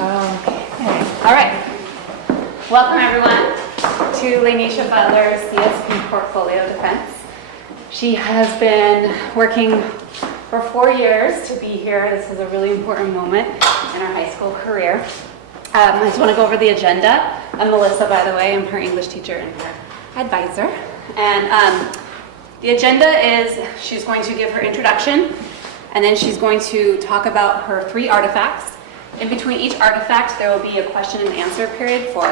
Okay. All right. Welcome everyone to Laneisha Butler's CSP Portfolio Defense. She has been working for 4 years to be here. This is a really important moment in her high school career. I just want to go over the agenda. I'm Melissa, by the way. I'm her English teacher and her advisor. And the agenda is she's going to give her introduction, and then she's going to talk about her 3 artifacts. In between each artifact, there will be a question and answer period for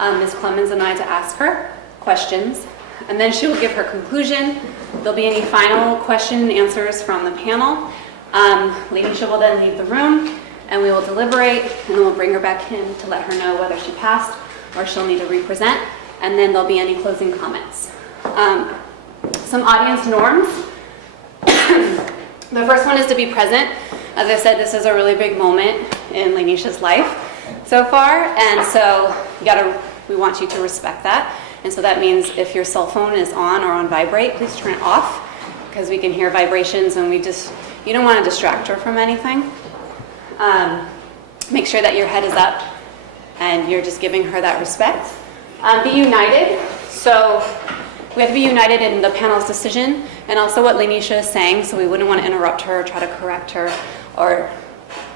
Ms. Clemens and I to ask her questions. And then she will give her conclusion. There'll be any final question and answers from the panel. Laneisha will then leave the room, and we will deliberate, and then we'll bring her back in to let her know whether she passed or she'll need to represent. And then there'll be any closing comments. Some audience norms. The first one is to be present. As I said, this is a really big moment in Laneisha's life so far, and so we want you to respect that. And so that means if your cell phone is on or on vibrate, please turn it off, because we can hear vibrations and you don't want to distract her from anything. Make sure that your head is up and you're just giving her that respect. Be united. So we have to be united in the panel's decision and also what Laneisha is saying, so we wouldn't want to interrupt her or try to correct her or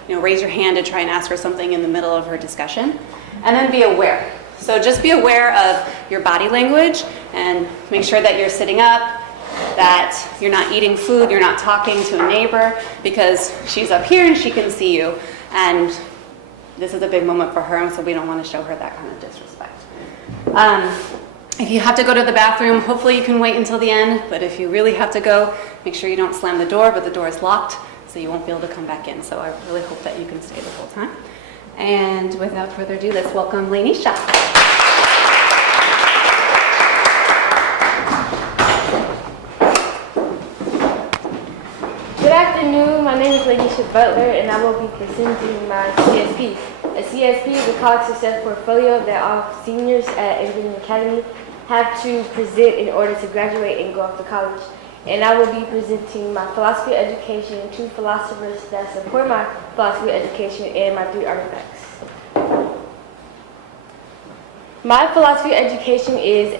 raise your hand to try and ask her something in the middle of her discussion. And then be aware. So just be aware of your body language and make sure that you're sitting up, that you're not eating food, you're not talking to a neighbor, because she's up here and she can see you. And this is a big moment for her, and so we don't want to show her that kind of disrespect. If you have to go to the bathroom, hopefully you can wait until the end, but if you really have to go, make sure you don't slam the door, but the door is locked, so you won't be able to come back in. So I really hope that you can stay the whole time. And without further ado, let's welcome Laneisha. Good afternoon, my name is Laneisha Butler, and I will be presenting my CSP. A CSP is a college success portfolio that all seniors at Engineering Academy have to present in order to graduate and go off to college. And I will be presenting my philosophy of education, 2 philosophers that support my philosophy of education, and my 3 artifacts. My philosophy of education is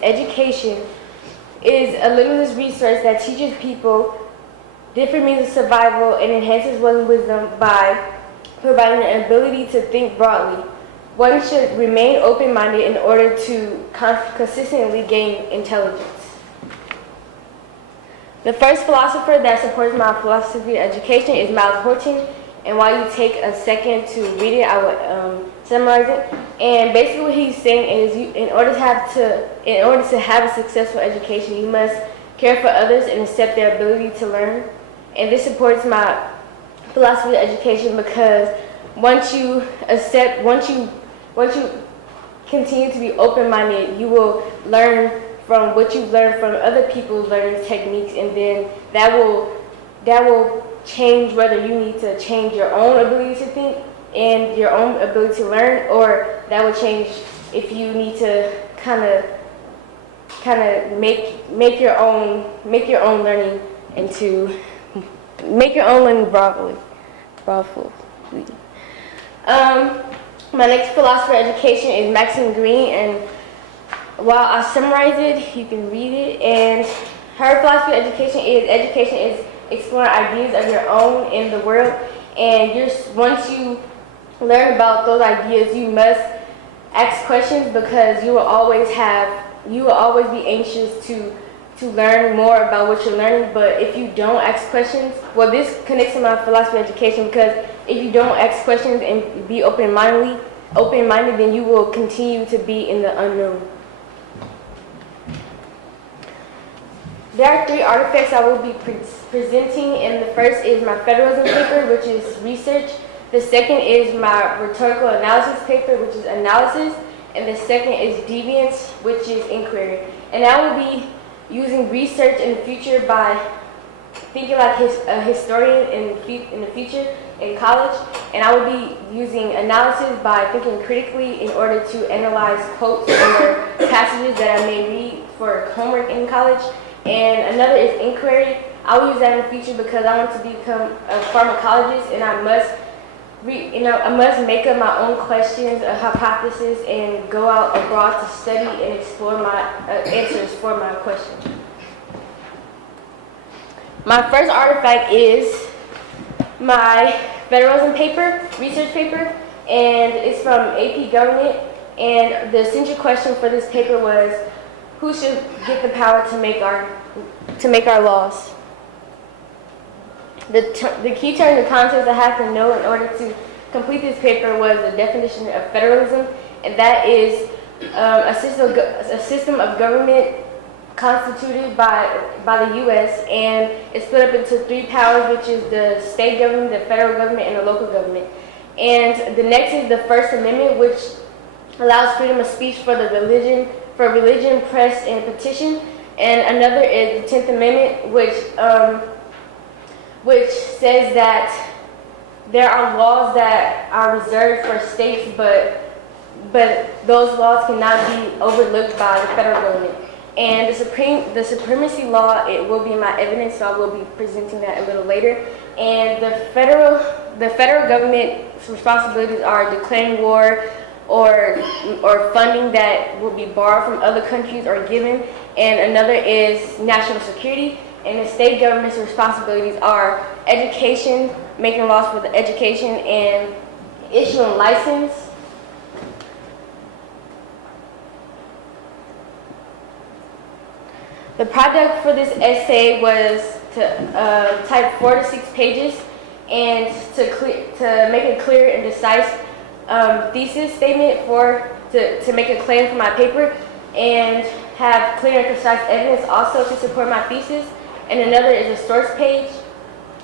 a limitless resource that teaches people different means of survival and enhances one's wisdom by providing an ability to think broadly. One should remain open-minded in order to consistently gain intelligence. The first philosopher that supports my philosophy of education is Miles Horton, and while you take a second to read it, I will summarize it. And basically what he's saying is in order to have a successful education, you must care for others and accept their ability to learn. And this supports my philosophy of education because once you continue to be open-minded, you will learn from what you've learned from other people's learning techniques, and then that will change whether you need to change your own ability to think and your own ability to learn, or that will change if you need to kind of make your own learning broadly. My next philosopher of education is Maxine Green, and while I summarize it, you can read it. And her philosophy of education is exploring ideas of your own in the world. And once you learn about those ideas, you must ask questions, because you will always be anxious to learn more about what you're learning. But if you don't ask questions, well, this connects to my philosophy of education, because if you don't ask questions and be open-minded, then you will continue to be in the unknown. There are 3 artifacts I will be presenting, and the first is my federalism paper, which is research. The second is my rhetorical analysis paper, which is analysis. And the second is deviance, which is inquiry. And I will be using research in the future by thinking like a historian in the future in college. And I will be using analysis by thinking critically in order to analyze quotes or passages that I may read for homework in college. And another is inquiry. I will use that in the future because I want to become a pharmacologist, and I must I must make up my own questions, a hypothesis, and go out abroad to study and explore my answers for my questions. My first artifact is my federalism paper, research paper, and it's from AP Government. And the essential question for this paper was, who should get the power to make our laws? The key term and concepts I have to know in order to complete this paper was the definition of federalism, and that is a system of government constituted by the U.S. and it's split up into three powers, which is the state government, the federal government, and the local government. And the next is the First Amendment, which allows freedom of speech for religion, press, and petition. And another is the 10th Amendment, which says that there are laws that are reserved for states, but those laws cannot be overlooked by the federal government. And the Supremacy law, it will be in my evidence, so I will be presenting that a little later. And the federal government's responsibilities are declaring war or funding that will be borrowed from other countries or given. And another is national security. And the state government's responsibilities are education, making laws for the education, and issuing license. The project for this essay was to type 4 to 6 pages and to make a clear and concise thesis statement to make a claim for my paper, and have clear and concise evidence also to support my thesis. And another is a source page.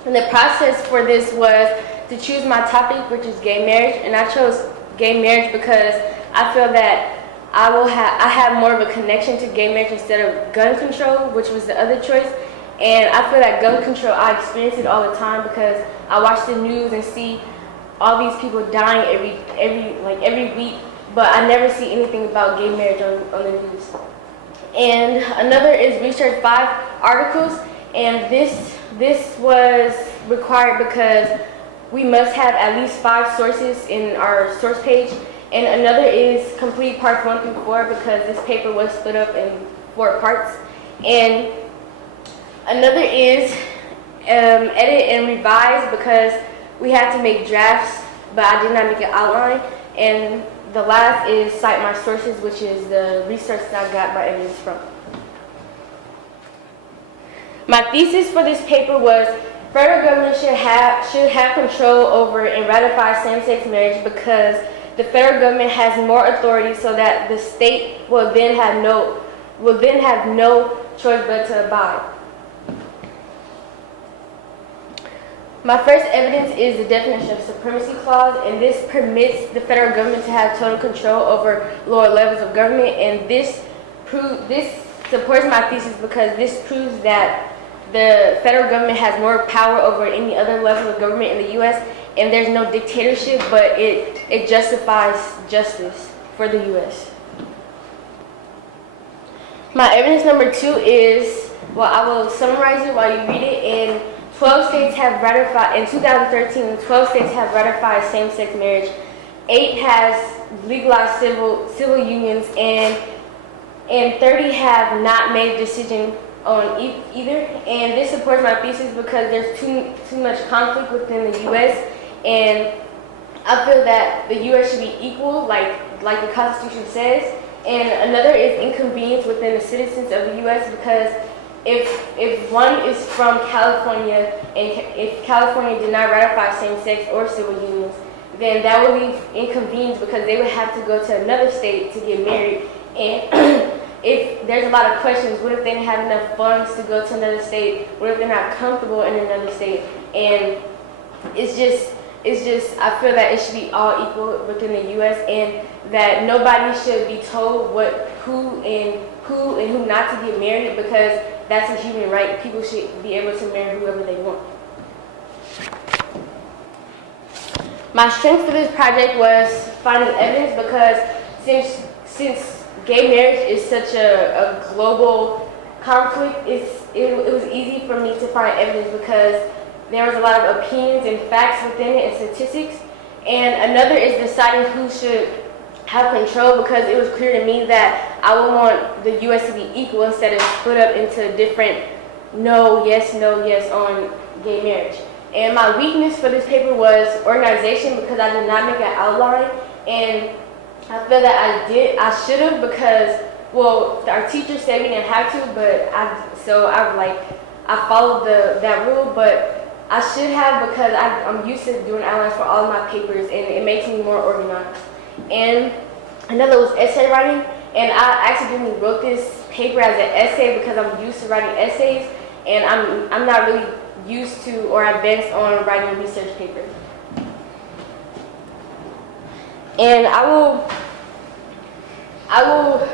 And the process for this was to choose my topic, which is gay marriage, and I chose gay marriage because I feel that I have more of a connection to gay marriage instead of gun control, which was the other choice. And I feel that gun control, I experience it all the time because I watch the news and see all these people dying every week, but I never see anything about gay marriage on the news. And another is research 5 articles, and this was required because we must have at least 5 sources in our source page. And another is complete parts 1 through 4 because this paper was split up in 4 parts. And another is edit and revise because we had to make drafts, but I did not make an outline. And the last is cite my sources, which is the research that I got my evidence from. My thesis for this paper was federal government should have control over and ratify same-sex marriage because the federal government has more authority, so that the state will then have no choice but to abide. My first evidence is the definition of supremacy clause, and this permits the federal government to have total control over lower levels of government, and this supports my thesis because this proves that the federal government has more power over any other level of government in the U.S., and there's no dictatorship, but it justifies justice for the U.S. My evidence number 2 is, I will summarize it while you read it. In 12 states have ratified, in 2013, 12 states have ratified same-sex marriage. 8 has legalized civil unions, and 30 have not made a decision on either. And this supports my thesis because there's too much conflict within the U.S., and I feel that the U.S. should be equal, like the Constitution says. And another is inconvenience within the citizens of the U.S. because if one is from California, and if California did not ratify same-sex or civil unions, then that would be inconvenience because they would have to go to another state to get married. And if there's a lot of questions, what if they didn't have enough funds to go to another state? What if they're not comfortable in another state? And it's just I feel that it should be all equal within the U.S. and that nobody should be told who and who not to get married because that's a human right. People should be able to marry whoever they want. My strength for this project was finding evidence because since gay marriage is such a global conflict, it was easy for me to find evidence because there was a lot of opinions and facts within it and statistics. And another is deciding who should have control, because it was clear to me that I would want the U.S. to be equal instead of split up into different no, yes on gay marriage. And my weakness for this paper was organization, because I did not make an outline, and I feel that I should have, because, well, our teacher said we didn't have to, but I followed that rule, but I should have, because I'm used to doing outlines for all of my papers, and it makes me more organized. And another was essay writing, and I accidentally wrote this paper as an essay because I'm used to writing essays, and I'm not really used to or advanced on writing research papers. And I will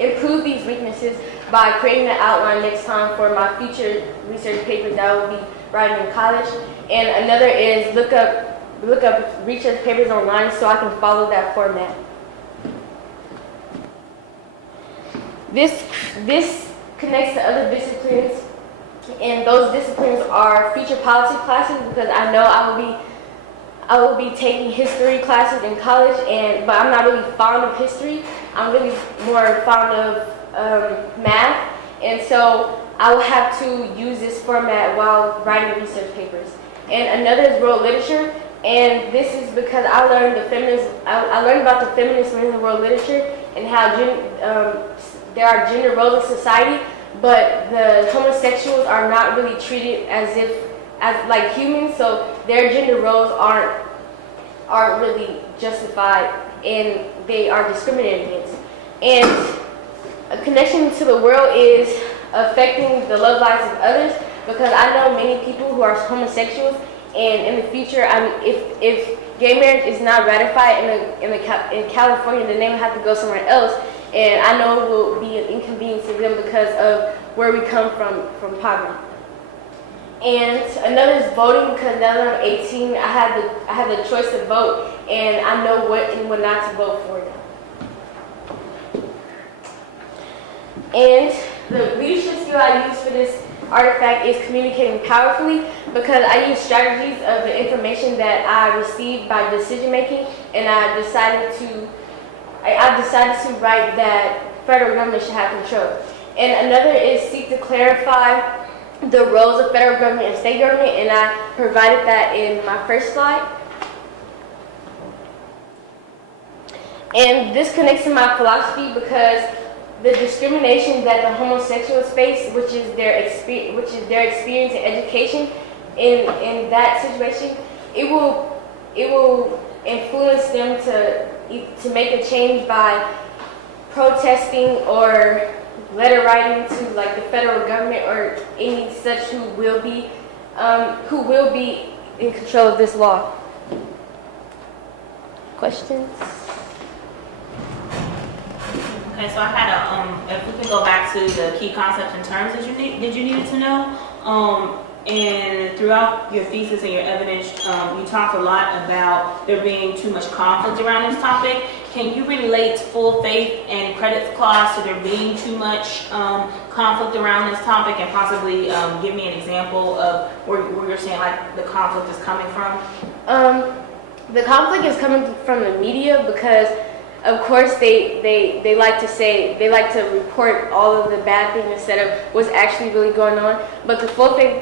improve these weaknesses by creating an outline next time for my future research papers that I will be writing in college. And another is look up research papers online so I can follow that format. This connects to other disciplines, and those disciplines are future policy classes, because I know I will be taking history classes in college, but I'm not really fond of history. I'm really more fond of math, and so I will have to use this format while writing research papers. And another is world literature, and this is because I learned about the feminists in the world literature and how there are gender roles in society, but the homosexuals are not really treated as like humans, so their gender roles aren't really justified, and they are discriminated against. And a connection to the world is affecting the love lives of others, because I know many people who are homosexuals, and in the future, if gay marriage is not ratified in California, then they will have to go somewhere else, and I know it will be an inconvenience to them because of where we come from poverty. And another is voting, because now that I'm 18, I have the choice to vote, and I know what and what not to vote for now. And the leadership skill I use for this artifact is communicating powerfully, because I use strategies of the information that I received by decision making, and I decided to write that federal government should have control. And another is seek to clarify the roles of federal government and state government, and I provided that in my first slide. And this connects to my philosophy, because the discrimination that the homosexuals face, which is their experience and education in that situation, it will influence them to make a change by protesting or letter writing to like the federal government or any such who will be in control of this law. Questions? Okay, so I had if we can go back to the key concepts and terms that you needed to know. And throughout your thesis and your evidence, you talked a lot about there being too much conflict around this topic. Can you relate full faith and credits clause to there being too much conflict around this topic, and possibly give me an example of where you're saying like the conflict is coming from? The conflict is coming from the media, because of course they like to report all of the bad things instead of what's actually really going on. But the full faith